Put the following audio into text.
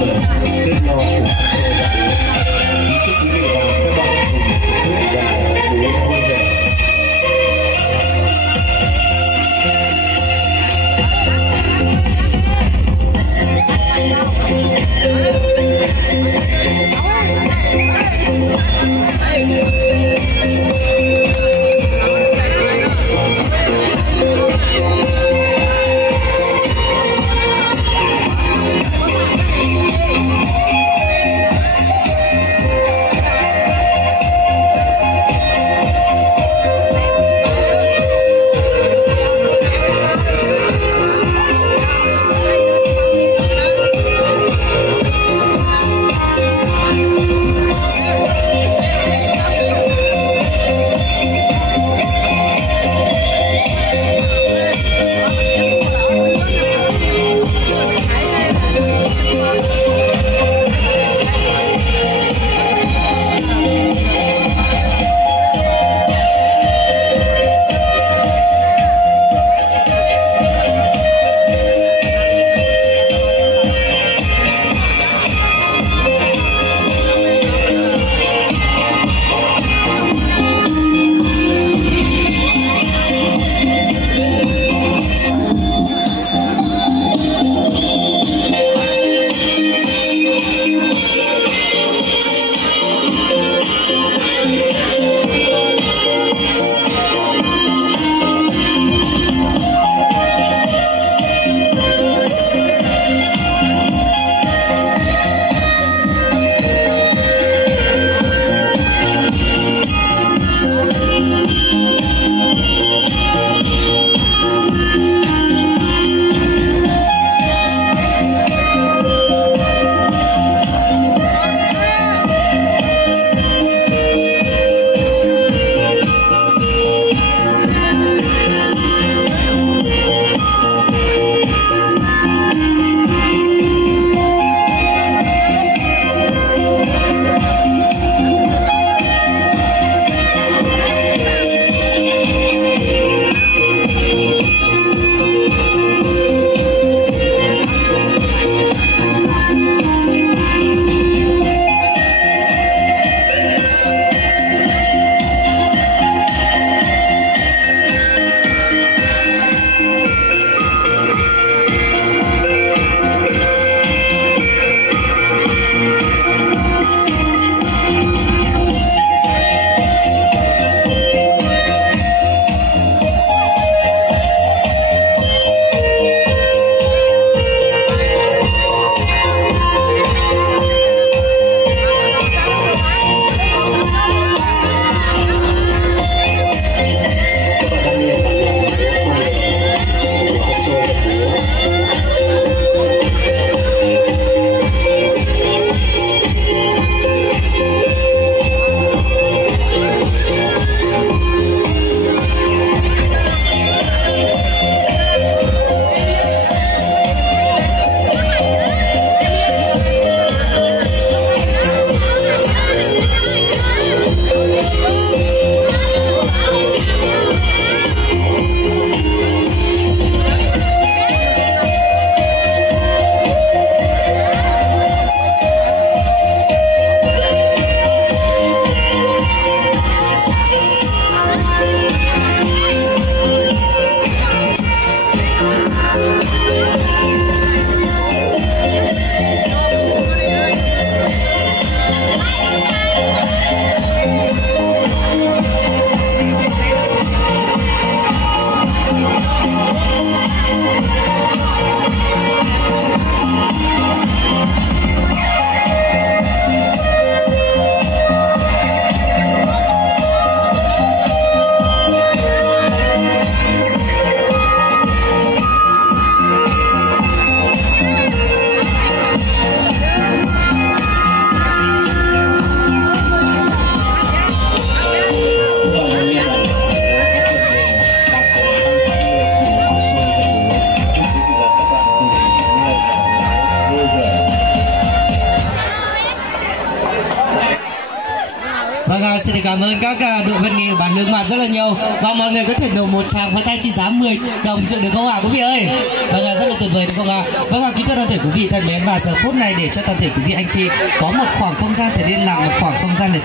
kết nối cùng chúc quý vị và các bạn cùng chúc và vui vẻ. Vâng, xin cảm ơn các đội văn nghệ bản lương mặt rất là nhiều. Và mọi người có thể nộp một tràng pháo tay trị giá 10 đồng được không ạ quý vị ơi? Vâng, rất là tuyệt vời đúng không ạ? Vâng, kính thưa toàn thể quý vị thân mến, và giờ phút này để cho toàn thể quý vị anh chị có một khoảng không gian để liên lạc, một khoảng không gian để